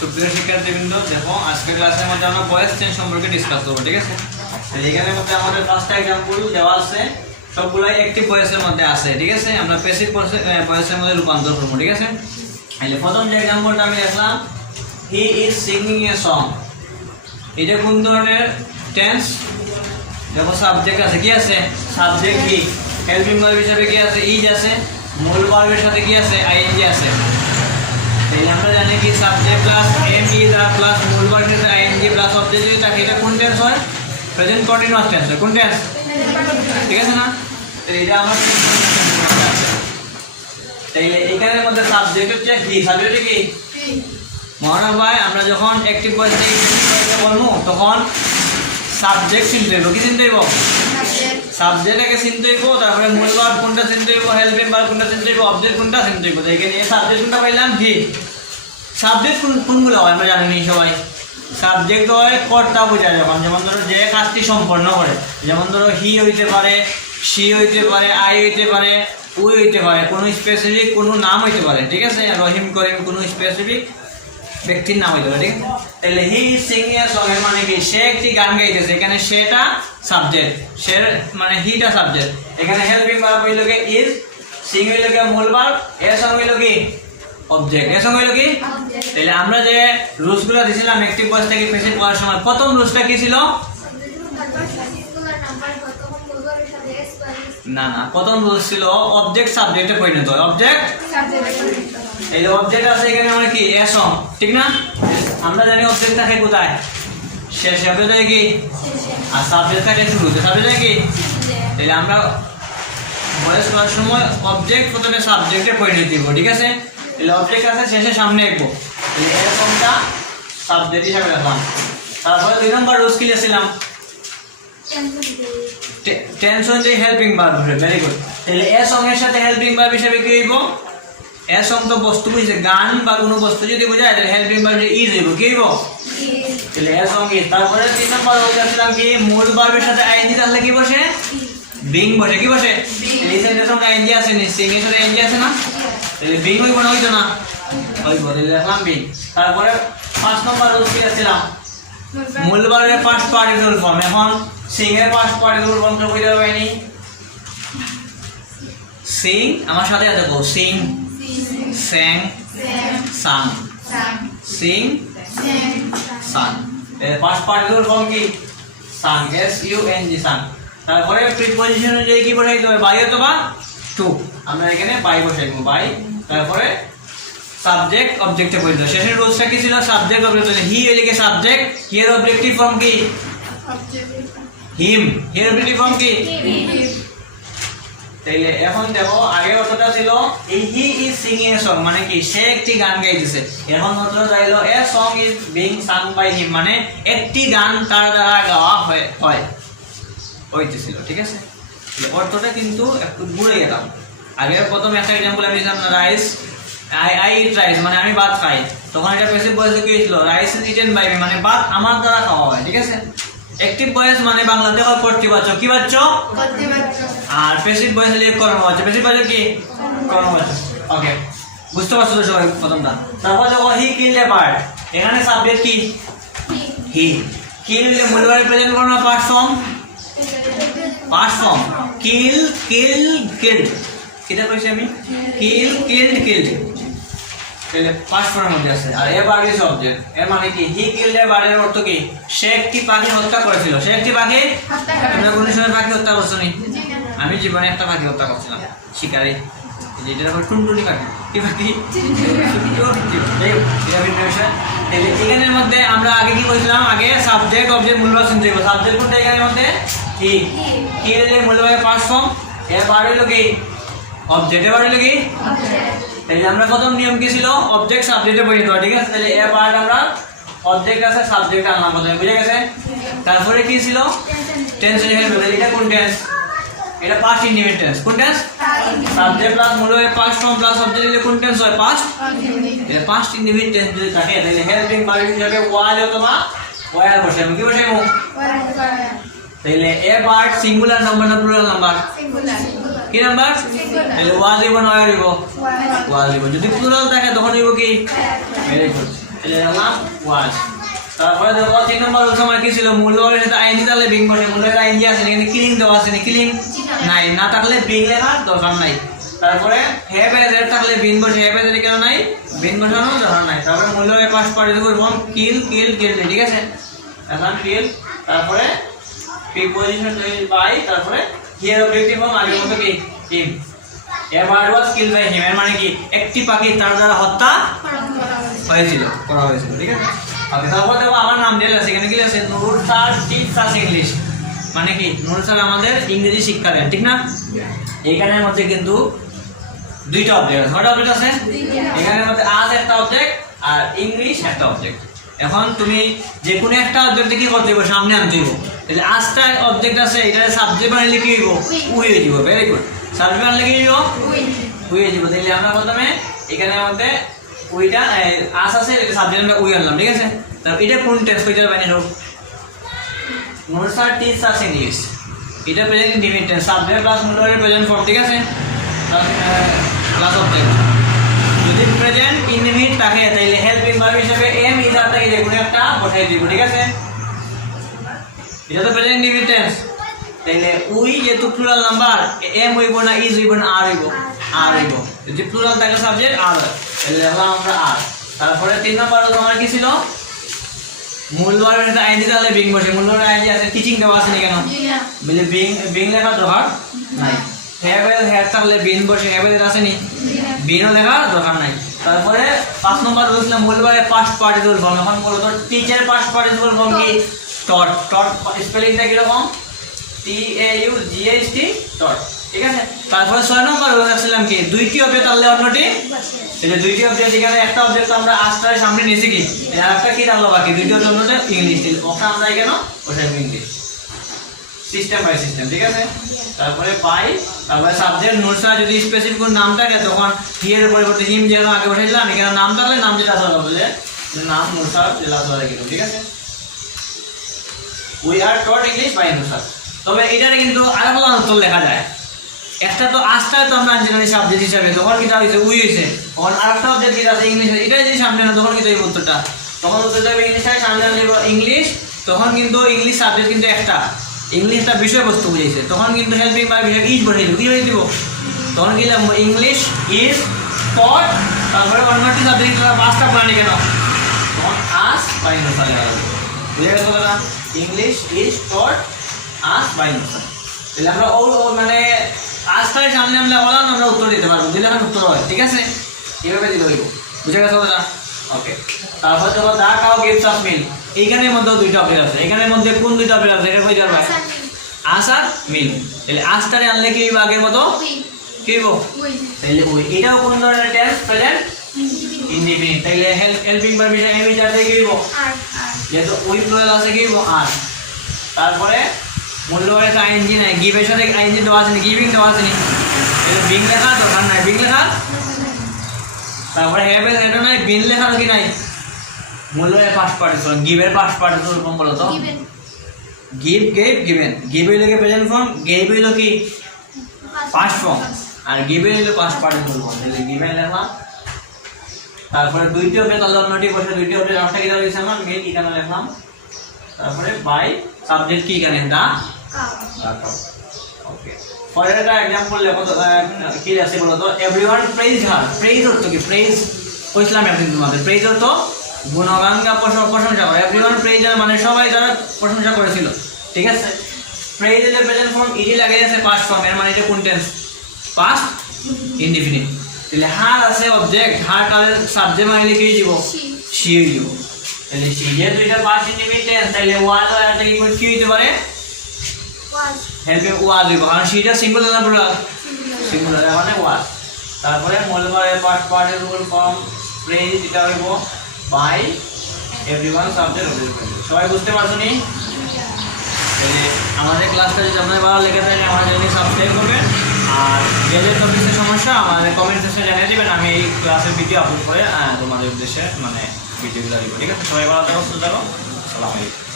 সুপ্রিয় শিক্ষার্থীবৃন্দ, দেখো আজকের ক্লাসের মধ্যে আমরা ভয়েস চেঞ্জ সম্পর্কে ডিসকাস করব, ঠিক আছে? এখানের মধ্যে আমাদের পাঁচটা एग्जांपल দেওয়া আছে, সবগুলাই অ্যাক্টিভ ভয়েসের মধ্যে আছে, ঠিক আছে? আমরা প্যাসিভ ভয়েসের মধ্যে রূপান্তর করব, ঠিক আছে? তাহলে প্রথম যে एग्जांपलটা আমি দেখলাম, হি ইজ সিঙ্গিং এ সং। এটা কোন ধরনের টেন্স? দেখো সাবজেক্ট আছে, কি আছে? সাবজেক্ট হি, হেল্পিং ভার্ব হিসেবে কি আছে? ইজ আছে, মূল ভার্বের সাথে কি আছে? আইএনজি আছে। তাহলে আমরা জানি কি subject plus am is are plus মূল ভার্বের সাথে আইএনজি প্লাস অবজেক্ট যদি থাকে, এটা কোন টেন্স হয়? প্রেজেন্ট কন্টিনিউয়াস টেন্স হয়। কোন টেন্স? ঠিক আছে না? তাহলে এটা আমার তাইলে এখানের মধ্যে সাবজেক্ট হচ্ছে হি, সাবজেক্ট কি? মনে হয় আমরা যখন অ্যাক্টিভ ভয়েস থেকে প্যাসিভ ভয়েসে বলবো তখন সাবজেক্ট চিনতে হইব। কি চিনতে হইব? সাবজেক্টটাকে চিনতে হইব, তারপরে মূল ভার্ব কোনটা চিনতে হইব, হেল্পিং ভার্ব কোনটা চিনতে হইব, অবজেক্ট কোনটা চিনতে হইব। এখানে এই সাবজেক্ট কোনটা পাইলাম? হি। সাবজেক্ট কোনগুলো হয় আমরা জানি সবাই। সাবজেক্ট হয় কর্তা বোঝায় যখন, যেমন ধরো যে কাজটি সম্পন্ন করে, যেমন ধরো হি হইতে পারে, সি হইতে পারে, আই হইতে পারে, উই হইতে পারে, কোনো স্পেসিফিক কোনো নাম হইতে পারে, ঠিক আছে? রহিম করিম কোনো স্পেসিফিক ব্যক্তির নাম হইতে পারে, ঠিক আছে? তাহলে হি ইজ সিঙ্গিং এ সং এর মানে কি? সে একটি গান গাইতেছে। এখানে সেটা সাবজেক্ট, সে মানে হিটা সাবজেক্ট। এখানে হেল্পিং ভার্ব হইল কি ইজ, সিং হইল কি মূল ভার্ব, এ সং হইল কি অবজেক্ট, এর সঙ্গে হইল কি? তাহলে আমরা যে রুলসগুলো দিছিলাম অ্যাক্টিভ ভয়েস থেকে প্যাসিভ করার সময়, প্রথম রুলসটা কি ছিল? না না, প্রথম রুলস ছিল অবজেক্ট সাবজেক্টে পরিণত হয়। অবজেক্ট এই যে অবজেক্ট আছে এখানে মানে কি? এ সং, ঠিক না? আমরা জানি অবজেক্ট থাকে কোথায়? শেষে। অবজেক্ট থাকে কি? আর সাবজেক্ট থাকে শুরুতে। সাবজেক্ট থাকে কি? তাহলে আমরা ভয়েস করার সময় অবজেক্ট প্রথমে সাবজেক্টে পরিণত দিব, ঠিক আছে? তাহলে অবজেক্ট আছে শেষে সামনে একবো, তাহলে এরকমটা সাবজেক্ট হিসাবে রাখলাম। তারপরে দুই নম্বর রুলস কি লিখছিলাম? টেন্স অনুযায়ী হেল্পিং ভার্ব হবে। Very good. তাহলে এ সং এর সাথে হেল্পিং ভার্ব হিসেবে কি হইব? এ সং তো বস্তু বুঝছে, গান বা কোনো বস্তু যদি বোঝায় তাহলে হেল্পিং ভার্ব ইজ হইব। কি হইব? তাহলে এ সং ইজ। তারপরে তিন নম্বর বলছিলাম কি? মূল ভার্বের সাথে আইএনজি থাকলে কি বসে? বিং বসে। কি বসে? এই সেন্টেন্সের সঙ্গে আইএনজি আছে নি, সিং এর সাথে আইএনজি আছে না? তাহলে বিং হইব না? হইতো না? হইব। তাহলে দেখলাম বিং। তারপরে 5 নম্বর রুল কি আসছিলাম? মূল ভার্বের পাস্ট পার্টিসিপল ফর্ম। এখন সিং এর পাস্ট পার্টিসিপল ফর্ম তো কইতে পারিনি। সিং আমার সাথে আছে, বল সিং, স্যাং, সাং। সিং, সাং। এর পাস্ট পার্টিসিপল ফর্ম কি? সাং, এস ইউ এন জি, সাং। তারপরে প্রিপজিশন অনুযায়ী কি বসাইতে হবে? বাই অথবা টু। আমরা এখানে বাই বসাইব, বাই। তারপরে সাবজেক্ট অবজেক্টে পরিণত। শেষের রুলসটা কি ছিল? Subject object. হি এলিকে সাবজেক্ট, হিয়ার অবজেক্টিভ ফর্ম কি? হিম। হিয়ার অবজেক্টিভ ফর্ম কি? তাইলে এখন দেখো আগে অর্থটা ছিল এই he is singing a song মানে কি? সে একটি গান গাইতেছে। এখন অর্থটা চাইলো a song is being sung by him মানে একটি গান তার দ্বারা গাওয়া হয় হইতেছিল, ঠিক আছে? অর্থটা কিন্তু একটু ঘুরে গেলাম। আগে প্রথম একটা एग्जांपल আমি দিলাম, রাইস, আই ইট রাইস মানে আমি ভাত খাই। তখন এটা প্যাসিভ ভয়েসে কি হইছিল? Rice is eaten by me মানে ভাত আমার দ্বারা খাওয়া হয়, ঠিক আছে? অ্যাক্টিভ ভয়েস মানে বাংলাতে হয় কর্তৃবাচক। কি বাচক? কর্তৃবাচক। আর প্যাসিভ ভয়েসে লিখে কর্মবাচক। প্যাসিভ ভয়েসে কি? কর্মবাচক। ওকে, বুঝতে পারছো তো সবাই প্রথমটা? তারপর দেখো হি কিলড এ বার্ড। এখানে সাবজেক্ট কি? হি। কিল মূল ভার্ব প্রেজেন্ট ফর্ম না past form? Past form. Kill, kill, killed. এটা কইছি আমি কিল, কিলড, কিলড। তাহলে পাস্ট ফর্মের মধ্যে আছে। আর এ বার্ড ইজ অবজেক্ট। এর মানে কি? হি কিলড এ বার্ড এর অর্থ কি? সে একটি পাখি হত্যা করেছিল। সে একটি পাখি হত্যা করে। তোমরা কোন সময় পাখি হত্যা করছনি? আমি জীবনে একটা পাখি হত্যা করছিলাম, শিকারি। যেটা হলো টুনটুনি পাখি। কি পাখি? এখানের মধ্যে আমরা আগে কি কইছিলাম? আগে সাবজেক্ট অবজেক্ট মূল ভার্ব চিনতে হবে। সাবজেক্ট কোনটা এখানের মধ্যে? হি। হি এর মূল ভার্বের পাস্ট ফর্ম। এর বার্ড হলো কি? অবজেক্ট। এর বার্ড হলো কি? অবজেক্ট। তাহলে আমরা প্রথম নিয়ম কি ছিল? অবজেক্ট সাবজেক্টে পরিণত হয়, ঠিক আছে? তাহলে এর বার্ড আমরা অবজেক্ট আছে সাবজেক্ট আনলাম প্রথমে, বুঝে গেছে? তারপরে কি ছিল? Tense help. এটা কোন টেন্স? এটা পাস্ট ইনডিফিনিট টেন্স। কোন টেন্স? সাবজেক্ট প্লাস মূল verb past form plus object দিলে কোন টেন্স হয়? পাস্ট। এটা পাস্ট ইনডিফিনিট টেন্স যদি থাকে তাহলে হেল্পিং ভার্ব হিসেবে ওয়াজ অথবা ওয়ার বসাবো। কি বসাবো? তাহলে এ বার্ড সিঙ্গুলার নাম্বার না প্লুরাল নাম্বার? সিঙ্গুলার। কি নাম্বার? তাহলে ওয়াজ ইবন ওয়ার ইবো ওয়াজ ইবো। যদি প্লুরাল থাকে তখন ইবো কি? Very good. তাহলে লিখলাম ওয়াজ। তারপরে দেখো 3 নম্বর রুলস আমার কি ছিল, মূলভাবের সাথে আইএনজি তাহলে বিং বসে, মূলভাবের আইএনজি আছে এখানে, কিলিং দেওয়া আছে না, কিলিং নাই, না থাকলে বিং লেখার দরকার নাই। তারপরে হ্যাভ এজ এর থাকলে বিন বসে, হ্যাভ এজ এর কেন নাই, বিন বসানো দরকার নাই। তারপরে মূলভাবের past participle form kill kill kill, ঠিক আছে, এখন কিল। তারপরে প্রিপোজিশন বাই, তারপরে হিয়ার অবজেক্টিভ ফর্ম আগের মতো কি him, a bird was killed by him, এর মানে কি একটি পাখি তার দ্বারা হত্যা হয়েছিল, করা হয়েছিল, ঠিক আছে। ওকে, তারপর দেখো আমার নাম দিয়ে আছে এখানে কি আছে, নুরুল স্যার টিচার্স ইংলিশ, মানে কি নুরুল স্যার আমাদের ইংরেজি শিক্ষা দেন, ঠিক না। এইখানের মধ্যে কিন্তু দুইটা অবজেক্ট আছে, কয়টা অবজেক্ট আছে, এখানের মধ্যে আজ একটা অবজেক্ট আর ইংলিশ একটা অবজেক্ট। এখন তুমি যে কোনো একটা অবজেক্ট কি করতে হবে, সামনে আনতে হবে। তাহলে আজটা অবজেক্ট আছে, এটা সাবজেক্ট বানাইলে কি হইব, উই হয়ে যাব, ভেরি গুড। সাবজেক্ট বানাইলে কি হইব, উই হয়ে যাব। তাহলে আমরা প্রথমে এখানের মধ্যে উইটা আস আছে, এটা সাবজেক্ট আমরা উই আনলাম, ঠিক আছে। তারপর এটা কোন টেন্স কইতে বানিয়ে হোক, নুরুল স্যার টিচার্স ইংলিশ, এটা present indefinite tense, subject plus মূলভাবের প্রেজেন্ট ফর্ম, ঠিক আছে, প্লাস অবজেক্ট। যদি প্রেজেন্ট ইনডিফিনিট থাকে তাহলে হেল্পিং ভার্ব হিসেবে এম ইজ আর থেকে যে কোনো একটা বসাই দিব, ঠিক আছে। এটা তো প্রেজেন্ট ইনডিফিনিট টেন্স, তাহলে উই যেহেতু প্লুরাল নাম্বার, এম হইব না, ইজ হইব না, আর হইব, আর হইব। যদি প্লুরাল থাকে সাবজেক্ট আর, তাহলে লিখলাম আমরা আর। তারপরে 3 নম্বর তোমার কি ছিল, মূলভাবের সাথে আইএনজি তাহলে বিং বসে, মূলভাবের আইএনজি আছে, টিচিং দেওয়া আছে না কেন, বলে বিং বিং লেখা দরকার নাই। হ্যাভ এর হ্যাভ থাকলে বিন বসে, হ্যাভ এর আছে নি, বিনও লেখা দরকার নাই। তারপরে 5 নম্বর বলছিল মূলভাবের পাস্ট পার্টিসিপল ফর্ম। এখন বলতো টিচার পাস্ট পার্টিসিপল ফর্ম কি, টট, টট স্পেলিংটা কি রকম, TAUGHT টট, ঠিক আছে। তারপরে 6 নম্বর বলছিলাম কি, দুইটি অবজেক্ট আনলে অন্যটি, এই যে দুইটি অবজেক্ট, এখানে একটা অবজেক্ট আমরা আজটার সামনে নিয়েছি কি, আর একটা কি আনলো বাকি, দুইটি অবজেক্ট ইংলিশ, ওটা আমরা এখানে বসাইব ইংলিশ, সিস্টেম বাই সিস্টেম, ঠিক আছে। তারপরে বাই, তারপরে সাবজেক্ট নুরসা, যদি স্পেসিফিক কোন নাম থাকে তখন হিয়ের পরিবর্তে হিম যেন আগে বসাইলাম, এখানে নাম থাকলে নাম যেটা আসলে বলে নাম নুরসা যেটা আসলে গেল, ঠিক আছে। We are taught English by Nursa. তবে এটারে কিন্তু আরেকটা উত্তর লেখা যায়, একটা তো আজটা তো আমরা আনছিলাম সাবজেক্ট হিসাবে, তখন কিটা হয়েছে উই হয়েছে, তখন আরেকটা অবজেক্ট কিটা আছে ইংলিশ, এটা যদি সামনে না তখন কিন্তু এই উত্তরটা, তখন উত্তর যাবে ইংলিশে, সামনে আনলে ইংলিশ, তখন কিন্তু ইংলিশ সাবজেক্ট কিন্তু একটা, ইংলিশটা বিষয়বস্তু বুঝেছে, তখন কিন্তু হেল্পিং ভার্ব হিসেবে ইজ বসাই দিব, কি বলে দিব, তখন কি ইংলিশ ইজ টট, তারপরে অন্যটি সাবজেক্ট পাঁচটা প্রাণী কেন, তখন আস বাই নুরসা লেখা হবে, বুঝে গেছো কথা, English is taught us by Nursa. তাহলে আমরা ও মানে আজটার সামনে আমরা উত্তর দিতে পারবো, দিলে এখন উত্তর হয়, ঠিক আছে, এভাবে দিতে হইব, বুঝে গেছো কথা, ওকে। তারপর দেখো the cow gives us milk, এইখানের মধ্যেও দুইটা অপশন আছে, এখানের মধ্যে কোন দুইটা অপশন আছে, এটা কই যাবে, আস আর মিল্ক। তাহলে আজটারে আনলে কি হইব, আগের মতো কি হইব, তাহলে ওই, এটাও কোন ধরনের টেন্স, প্রেজেন্ট ইনডিফিনিট, তাহলে হেল্পিং ভার্ব হিসেবে এম ইজ আর থেকে কি হইব, যেহেতু ওই প্লুরাল আছে কি হইব আর। তারপরে মূল্যবানের আইএনজি নাই, গিভের সাথে আইএনজি দেওয়া আছে, গিভিং দেওয়া আছে, এটা বিং লেখা দরকার নাই, বিং লেখা। তারপরে হ্যাভ এর এটা নাই, বিন লেখা কি নাই, মূল্যের পাস্ট পার্টিসিপল, গিভের পাস্ট পার্টিসিপল ফর্ম বলো তো, গিভ গেভ গিভেন, গিভ হইলো কি প্রেজেন্ট ফর্ম, গেভ হইলো কি পাস্ট ফর্ম, আর গিভেন হইলো পাস্ট পার্টিসিপল ফর্ম, তাহলে গিভেন লিখলাম। তারপরে দুইটি অবজেক্ট তাহলে অন্যটি বসে, দুইটি অবজেক্ট একটা কি দেওয়া হয়েছে আমার, মেল কি কেন লিখলাম। তারপরে বাই, সাবজেক্ট কি এখানে দা কাউ, ওকে। পরের একটা एग्जांपल লেখো তো, কি আছে বলো তো, এভরিওয়ান প্রেইজ হার, প্রেইজ অর্থ কি, প্রেইজ কইছিলাম একদিন তোমাদের, প্রেইজ অর্থ গুণগান বা প্রশংসা করা, এভরিওয়ান প্রেইজ হার মানে সবাই যারা প্রশংসা করেছিল, ঠিক আছে। প্রেইজ এর প্রেজেন্ট ফর্ম ইডি লাগিয়ে আছে পাস্ট ফর্ম, এর মানে এটা কোন টেন্স, পাস্ট ইনডিফিনিট। তাহলে হার আছে অবজেক্ট, হার কালের সাবজেক্ট মানে কি দিব, সি দিব, তাহলে সি যেহেতু এটা পাস্ট ইনডিফিনিট টেন্স, তাহলে ওয়াজ আর থেকে কি হইতে পারে, ওয়াজ, হেল্পিং ওয়াজ হইব, কারণ সিটা সিঙ্গুলার না প্লুরাল, সিঙ্গুলার মানে ওয়াজ। তারপরে মূলভাবের পাস্ট পার্টিসিপল ফর্ম প্রেইজ, এটা হইব বাই এভরিওয়ান সাবজেক্ট অবজেক্ট। সবাই বুঝতে পারছো নি? তাহলে আমাদের ক্লাসটা যদি আপনাদের ভালো লেগে থাকে আমাদের চ্যানেলটি সাবস্ক্রাইব করবেন, আর যে যে টপিকের সমস্যা আমাদের কমেন্ট সেকশনে জানিয়ে দেবেন, আমি এই ক্লাসের ভিডিও আপলোড করে তোমাদের উদ্দেশ্যে মানে ভিডিওগুলো দিব, ঠিক আছে। সবাই ভালো থাকো, সুস্থ থাকো, আসসালামু আলাইকুম।